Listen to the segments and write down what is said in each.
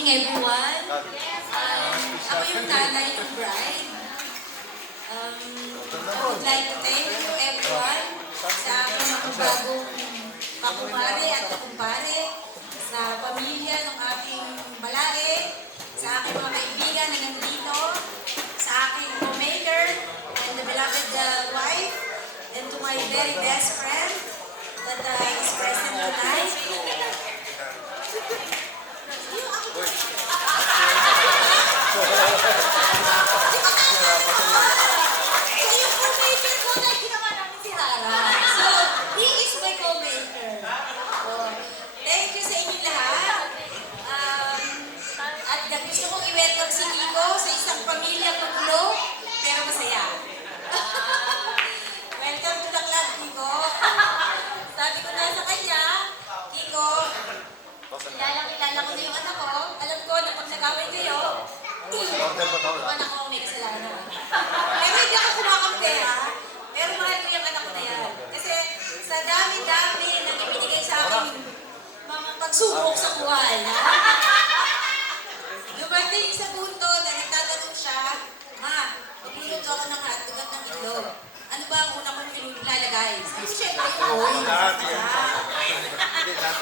evening, everyone. Ako yung nanay ng bride. I would like to thank you, everyone, sa aking mga bagong kakumare at kakumpare, sa pamilya ng aking balae, sa aking mga kaibigan na nandito, sa aking homemaker and the beloved wife, and to my very best friend that is present tonight. Gusto kong i-welcome si Kiko sa isang pamilya magulo, pero masaya. Welcome to the club, Kiko. Sabi ko na sa kanya, Kiko, kilala ko na yung anak ko. Alam ko na pag nag-away kayo, yung anak ko may kasalanan. Pero hindi ako kumakampi, ha? Pero mahal ko yung anak ko na yan. Kasi sa dami-dami na ibinigay sa akin mga pagsubok sa buhay, ha? Dumating sa punto na nagtatanong siya, Ma, magluluto ako ng hotdog at ng itlog. Ano ba ang una kong nilalagay? Sabi ko, syempre, yung oil.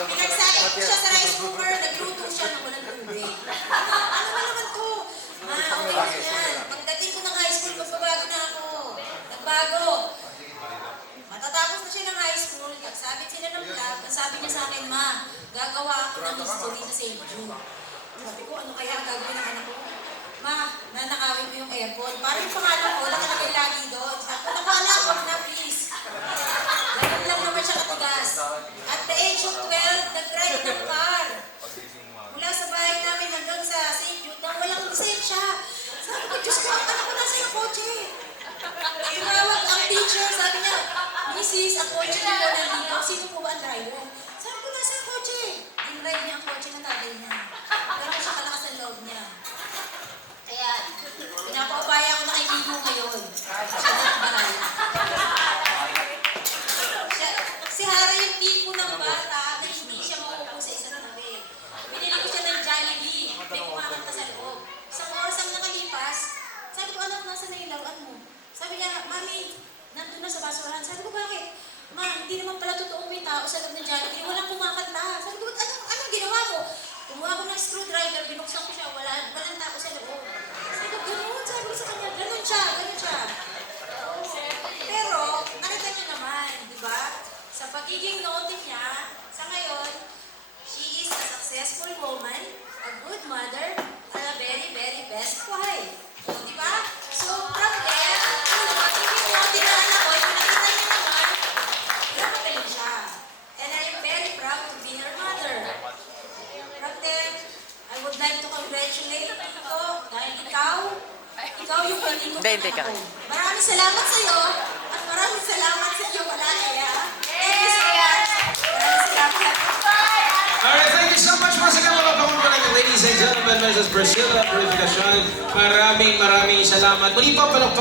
Pinagsalit ko siya sa rice cooker, nagluto siya ng walang tubig. Ano ba naman to? Ma, okay na yan. Pagdating ko ng high school, magbabago na ako. Nagbago. Matatapos na siya ng high school, nagsabit sila ng club, ang sabi niya sa akin, Ma, gagawa ako ng history sa St. Jude. Sabi ko, ano kaya ang gagawin ng anak ko? Ma, nanakawin mo yung aircon. Parang yung pangalan ko, nakalagay lagi doon. Sabi ko, nakala ako na, please. Ganun lang naman siya katigas. At the age of 12, nag-drive ng car. Mula sa bahay namin hanggang sa St. Jude, nang walang lisensya. Sabi ko, Diyos ko, ang anak ko nasa yung kotse. Tumawag ang teacher, sabi niya, Mrs., ang kotse niyo po nandito. Sino po ba ang driver? Sabi ko, nasa yung kotse. Dinrive niya ang kotse ng tatay niya. Pero siya kalakas ang loob niya. Kaya, pinapaubaya ko na kay Bigo ngayon. Siya na ang bahala. Si Hara yung tipo ng bata na hindi siya mauupo sa isang tabi. Binili ko siya ng Jollibee. May kumakanta sa loob. Isang oras ang nakalipas, sabi ko, anak, nasa na yung laruan mo? Sabi niya, Mami, nandun na sa basurahan. Sabi ko, bakit? Ma, hindi naman pala totoong may tao sa loob ng Jollibee. Walang kumakanta. Sabi ko, anong ginawa mo? Kumuha ko ng screwdriver, binuksan ko siya, walang tao sa loob. Sabi ko, ganoon, sabi ko sa kanya, ganun siya. Pero, nakita niyo naman, di ba? Sa pagiging naughty niya, sa ngayon, she is a successful woman, a good mother, and a very, very best wife. So, di ba? So, from there, sa pagiging naughty na anak ko, nakita niyo naman, nakagaling siya. And I am very proud to be her mother. From there, I would like to congratulate Kiko dahil ikaw yung panikot ng ako. Maraming salamat sa iyo at maraming salamat sa iyo Malaya. Thank you so much. Maraming salamat. Alright, thank you so much once again mga kamumpalay, ladies and gentlemen, Mrs. Priscilla Purificacion. Maraming salamat. Muli pa palakpakan.